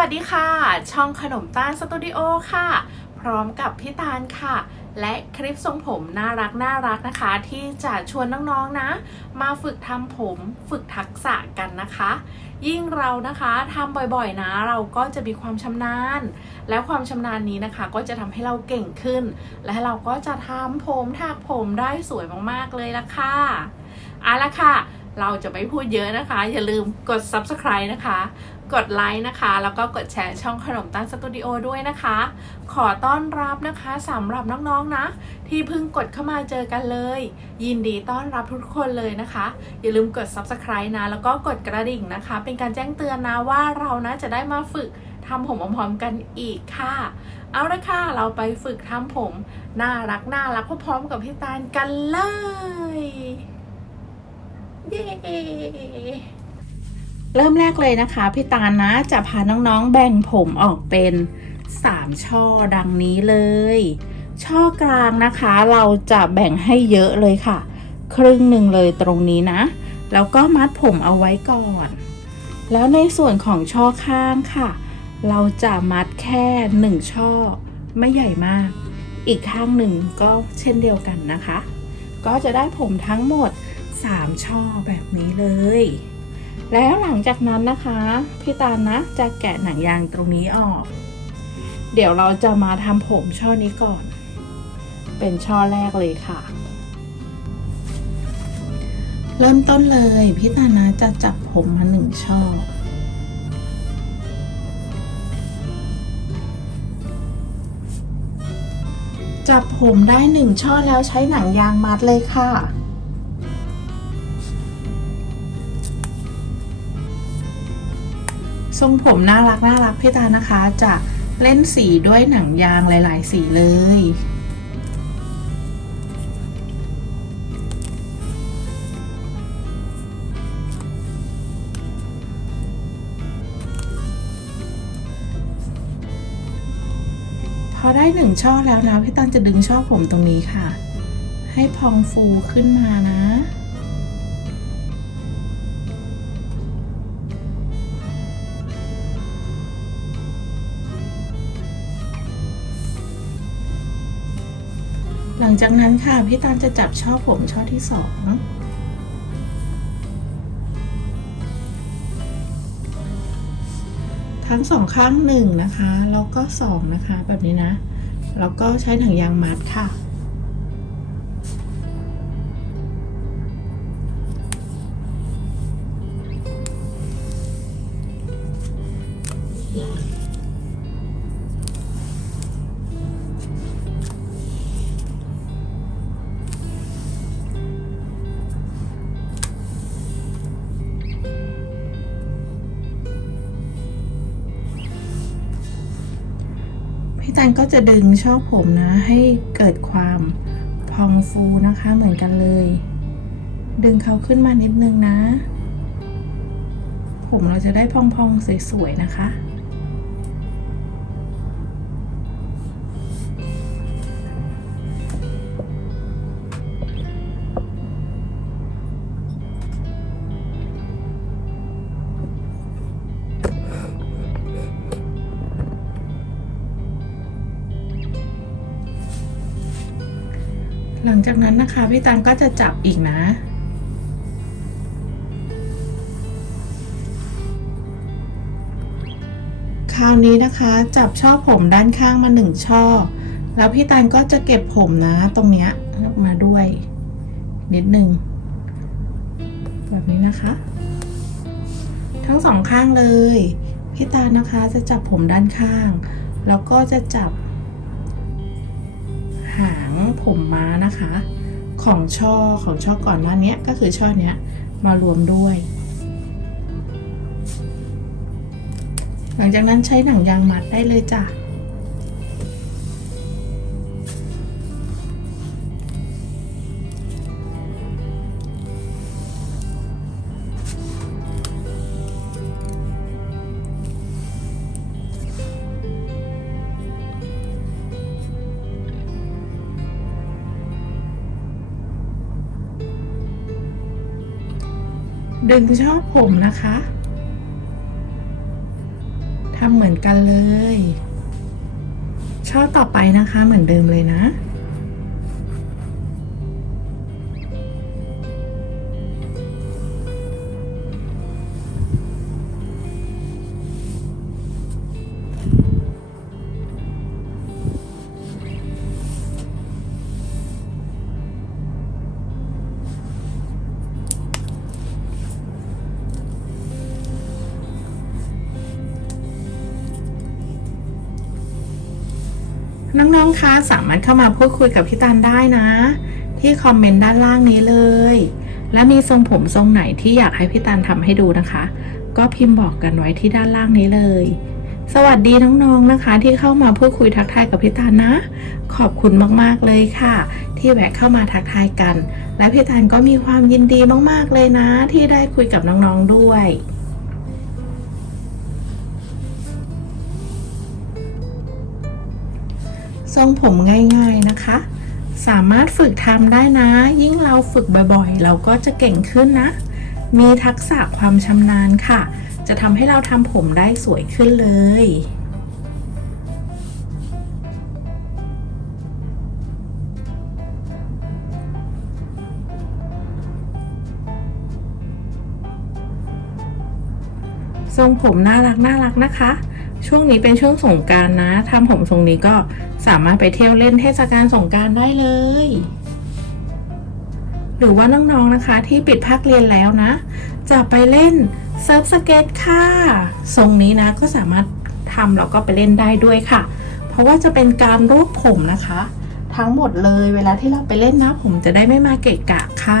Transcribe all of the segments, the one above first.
วัสดีค่ะ ช่องขนมตาลสตูดิโอค่ะ พร้อมกับพี่ตาลค่ะ และคลิปทรงผมน่ารักน่ารักนะคะ ที่จะชวนน้องๆนะ มาฝึกทำผมฝึกทักษะกันนะคะ ยิ่งเรานะคะทำบ่อยๆนะ เราก็จะมีความชำนาญ และความชำนาญนี้นะคะ ก็จะทำให้เราเก่งขึ้น และเราก็จะทำผมถักผมได้สวยมากๆเลยละค่ะเอาละค่ะเราจะไม่พูดเยอะนะคะ อย่าลืมกด subscribe นะคะ กดไลค์นะคะ แล้วก็กดแชร์ช่องขนมตันสตูดิโอด้วยนะคะ ขอต้อนรับนะคะสำหรับน้องๆนะ ที่เพิ่งกดเข้ามาเจอกันเลย ยินดีต้อนรับทุกคนเลยนะคะ อย่าลืมกด subscribe นะ แล้วก็กดกระดิ่งนะคะ เป็นการแจ้งเตือนนะว่าเรานะจะได้มาฝึกทำผมพร้อมๆกันอีกค่ะ เอาละค่ะ เราไปฝึกทำผม น่ารักน่ารักพร้อมๆกับพี่ตาลกันเลย เย้ เริ่มแรกเลยนะคะพี่ตาลนะจะพาน้องๆแบ่งผมออกเป็น 3 ช่อดังนี้เลย ช่อกลางนะคะ เราจะแบ่งให้เยอะเลยค่ะ ครึ่งหนึ่งเลยตรงนี้นะ แล้วก็มัดผมเอาไว้ก่อน แล้วในส่วนของช่อข้างค่ะ เราจะมัดแค่หนึ่งช่อ ไม่ใหญ่มาก อีกข้างหนึ่งก็เช่นเดียวกันนะคะ ก็จะได้ผมทั้งหมด 3 ช่อแบบนี้เลย แล้วหลังจากนั้นนะคะพี่ตาลนะจะแกะหนังยางตรงนี้ออก เดี๋ยวเราจะมาทำผมช่อนี้ก่อน เป็นช่อแรกเลยค่ะ เริ่มต้นเลยพี่ตาลนะจะจับผมมาหนึ่งช่อจับผมได้หนึ่งช่อแล้วใช้หนังยางมัดเลยค่ะ ทรงผมน่ารักน่ารักพี่ตานะคะ จะเล่นสีด้วยหนังยางหลาย ๆ สีเลย พอได้หนึ่งช่อแล้วนะพี่ตันจะดึงช่อผมตรงนี้ค่ะ ให้พองฟูขึ้นมานะ ลังจากนั้นค่ะ พี่ตาลจะจับช่อผมช่อที่สองทั้งสองข้างหนึ่งนะคะ แล้วก็สองนะคะ แบบนี้นะ แล้วก็ใช้ถังยางมัดค่ะ พี่ตันก็จะดึงช่อผมนะ ให้เกิดความพองฟูนะคะเหมือนกันเลย ดึงเขาขึ้นมานิดนึงนะ ผมเราจะได้พองๆสวยๆนะคะ หลังจากนั้นนะคะพี่ตันก็จะจับอีกนะ คราวนี้นะคะจับช่อผมด้านข้างมาหนึ่งช่อ แล้วพี่ตันก็จะเก็บผมนะตรงเนี้ยมาด้วย นิดหนึ่งแบบนี้นะคะ ทั้งสองข้างเลยพี่ตานะคะจะจับผมด้านข้าง แล้วก็จะจับ ผมม้านะคะ ของช่อของช่อก่อนหน้านี้ก็คือช่อเนี้ยมารวมด้วย หลังจากนั้นใช้หนังยางมัดได้เลยจ้ะ ดึงช่อผมนะคะทำเหมือนกันเลย ช่อต่อไปนะคะเหมือนเดิมเลยนะ น้องๆ คะสามารถเข้ามาพูดคุยกับพี่ตันได้นะ ที่คอมเมนต์ด้านล่างนี้เลย และมีทรงผมทรงไหนที่อยากให้พี่ตันทำให้ดูนะคะ ก็พิมพ์บอกกันไว้ที่ด้านล่างนี้เลย สวัสดีน้องๆนะคะ ที่เข้ามาพูดคุยทักทายกับพี่ตันนะ ขอบคุณมากๆเลยค่ะ ที่แวะเข้ามาทักทายกัน และพี่ตันก็มีความยินดีมากๆเลยนะ ที่ได้คุยกับน้องๆด้วย รงผมง่ายๆนะคะ สามารถฝึกทำได้นะ ยิ่งเราฝึกบ่อยๆ เราก็จะเก่งขึ้นนะ มีทักษะความชำนาญค่ะ จะทำให้เราทำผมได้สวยขึ้นเลยทรงผมน่ารักน่ารักนะคะ ช่วงนี้เป็นช่วงสงการนะทำผมทรงนี้ก็สามารถไปเที่ยวเล่นเทศกาลสงการได้เลย หรือว่าน้องๆนะคะที่ปิดภาคเรียนแล้วนะ จะไปเล่นเซิร์ฟสเก็ตค่ะทรงนี้นะก็สามารถทำแล้วก็ไปเล่นได้ด้วยค่ะ เพราะว่าจะเป็นการรวบผมนะคะ ทั้งหมดเลยเวลาที่เราไปเล่นนะผมจะได้ไม่มาเกะกะค่ะ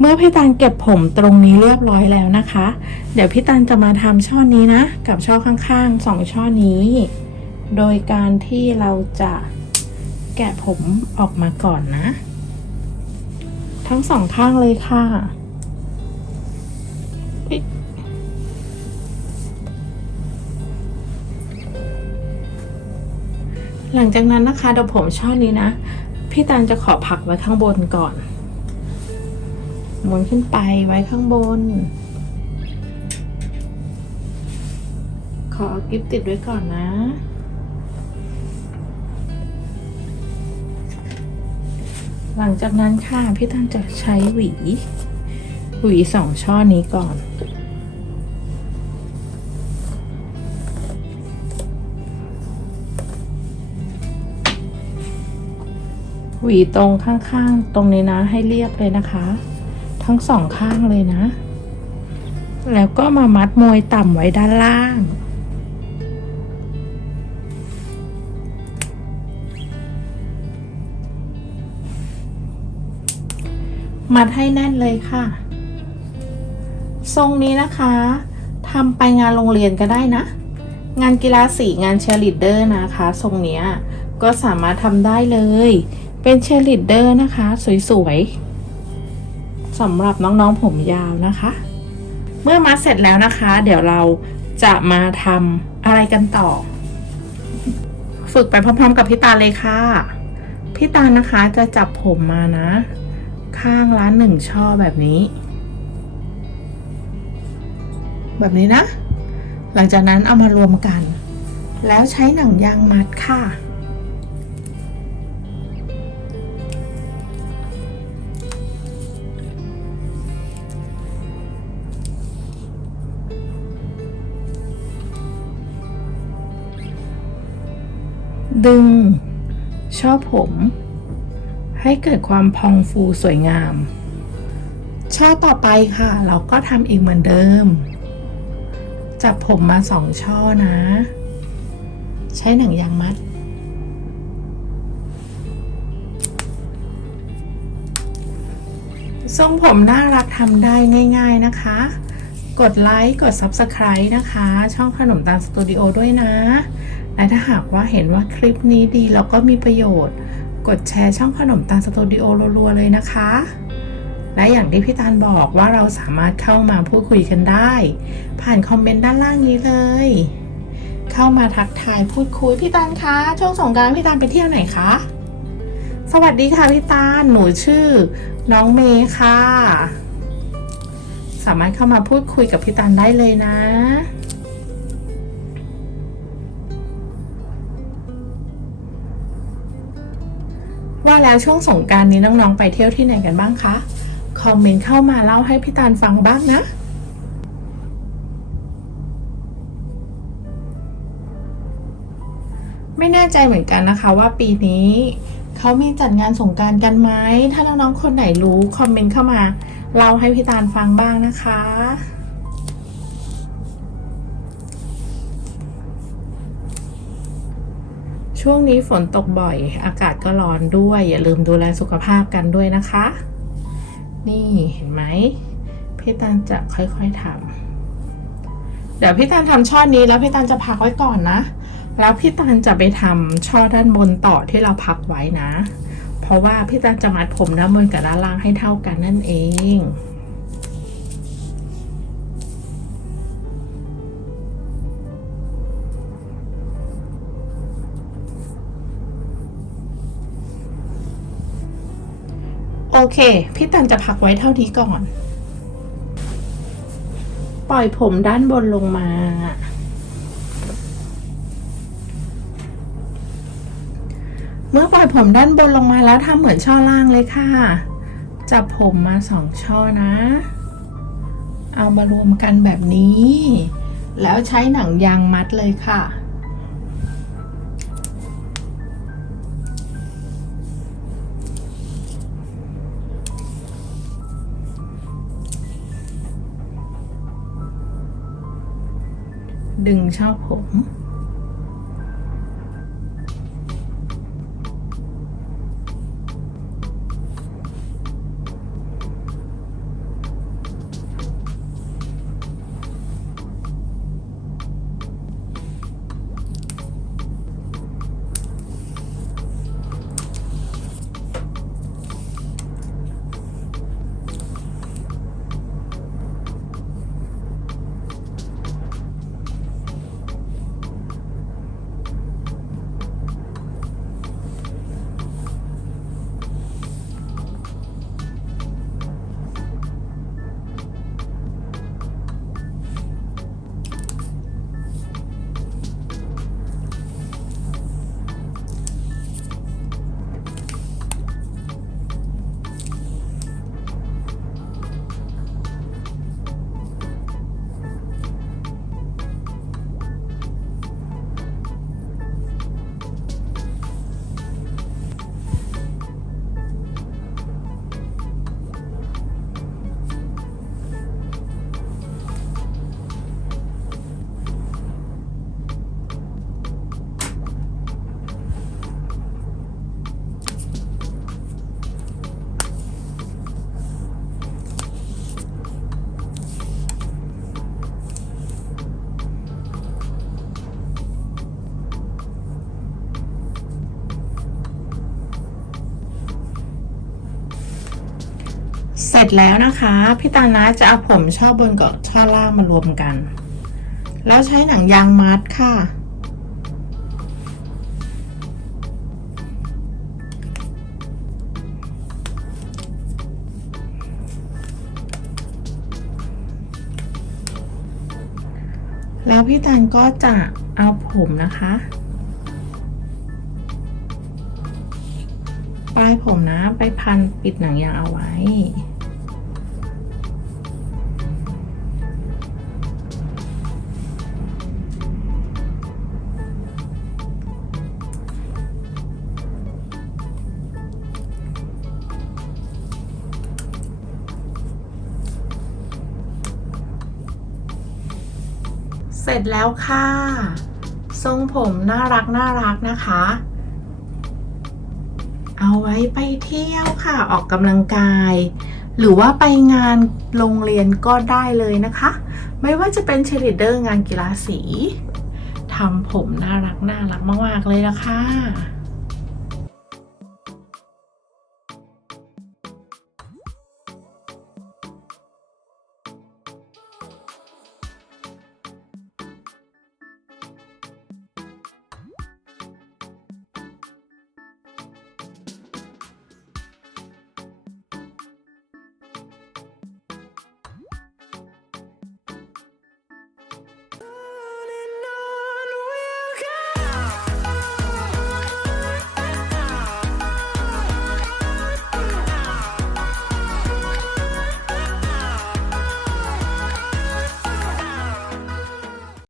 เมื่อพี่ตันเก็บผมตรงนี้เรียบร้อยแล้วนะคะ เดี๋ยวพี่ตันจะมาทำช่อนี้นะ กับช่อข้างๆสองช่อนี้ โดยการที่เราจะแกะผมออกมาก่อนนะ ทั้งสองข้างเลยค่ะหลังจากนั้นนะคะเดี๋ยวผมช่อนี้นะ พี่ตันจะขอพักไว้ข้างบนก่อน หมุนขึ้นไปไว้ข้างบน ขอเอากิฟติดไว้ก่อนนะ หลังจากนั้นค่ะ พี่ตันจะใช้หวี หวีสองช่อนี้ก่อนหวีตรงข้างๆ ตรงนี้นะให้เรียบเลยนะคะ ทั้งสองข้างเลยนะ แล้วก็มามัดมวยต่ำไว้ด้านล่าง มัดให้แน่นเลยค่ะ ทรงนี้นะคะทำไปงานโรงเรียนก็ได้นะ งานกีฬาสีงานเชียร์ลีดเดอร์นะคะ ทรงเนี้ยก็สามารถทำได้เลย เป็นเชียร์ลีดเดอร์นะคะ สวยๆ สำหรับน้องๆผมยาวนะคะ เมื่อมัดเสร็จแล้วนะคะ เดี๋ยวเราจะมาทำอะไรกันต่อ ฝึกไปพร้อมๆ กับพี่ตาเลยค่ะพี่ตานะคะจะจับผมมานะ ข้างร้านหนึ่งช่อแบบนี้ แบบนี้นะ หลังจากนั้นเอามารวมกัน แล้วใช้หนังยางมัดค่ะ ดึง ช่อผม ให้เกิดความพองฟูสวยงาม ช่อต่อไปค่ะ เราก็ทำอีกเหมือนเดิม จับผมมาสองช่อนะ ใช้หนังยางมัดทรงผมน่ารักทำได้ง่าย ๆนะคะ กดไลค์ กด Subscribe นะคะ ช่องขนมตาลสตูดิโอด้วยนะ และถ้าหากว่าเห็นว่าคลิปนี้ดีแล้วก็มีประโยชน์ กดแชร์ช่องขนมตาลสตูดิโอรัวๆเลยนะคะ และอย่างที่พี่ตาลบอกว่าเราสามารถเข้ามาพูดคุยกันได้ ผ่านคอมเมนต์ด้านล่างนี้เลย เข้ามาทักทายพูดคุยพี่ตาลคะช่วงสงกรารพี่ตาลไปเที่ยวไหนคะ สวัสดีค่ะพี่ตาลหนูชื่อ น้องเมย์ค่ะ สามารถเข้ามาพูดคุยกับพี่ตาลได้เลยนะ ว่าแล้วช่วงสงการนี้น้องๆไปเที่ยวที่ไหนกันบ้างคะ คอมเมนต์เข้ามาเล่าให้พี่ตาลฟังบ้างนะไม่แน่ใจเหมือนกันนะคะว่าปีนี้เขามีจัดงานสงการกันไหม ถ้าน้องๆคนไหนรู้ คอมเมนต์เข้ามาเล่าให้พี่ตาลฟังบ้างนะคะ ช่วงนี้ฝนตกบ่อย อากาศก็ร้อนด้วย อย่าลืมดูแลสุขภาพกันด้วยนะคะ นี่เห็นไหมพี่ตันจะค่อยๆทำเดี๋ยวพี่ตันทำช่อนี้แล้วพี่ตันจะพักไว้ก่อนนะ แล้วพี่ตันจะไปทำช่อด้านบนต่อที่เราพักไว้นะ เพราะว่าพี่ตันจะมัดผมด้านบนกับด้านล่างให้เท่ากันนั่นเอง โอเค พี่ตันจะพักไว้เท่านี้ก่อน ปล่อยผมด้านบนลงมา เมื่อปล่อยผมด้านบนลงมาแล้วทำเหมือนช่อล่างเลยค่ะ จับผมมาสองช่อนะ เอามารวมกันแบบนี้ แล้วใช้หนังยางมัดเลยค่ะ ดึงช่อผม จแล้วนะคะ พี่ตานะจะเอาผมช่อบนกับช่อล่างมารวมกัน แล้วใช้หนังยางมัดค่ะ แล้วพี่ตันก็จะเอาผมนะคะปลายผมนะไปพันปิดหนังยางเอาไว้ สร็จแล้วค่ะ ทรงผมน่ารักน่ารักนะคะ เอาไว้ไปเที่ยวค่ะ ออกกำลังกาย หรือว่าไปงานโรงเรียนก็ได้เลยนะคะ ไม่ว่าจะเป็นเชลิเดอร์งานกีฬาสีทำผมน่ารักน่ารักมากๆเลยละค่ะ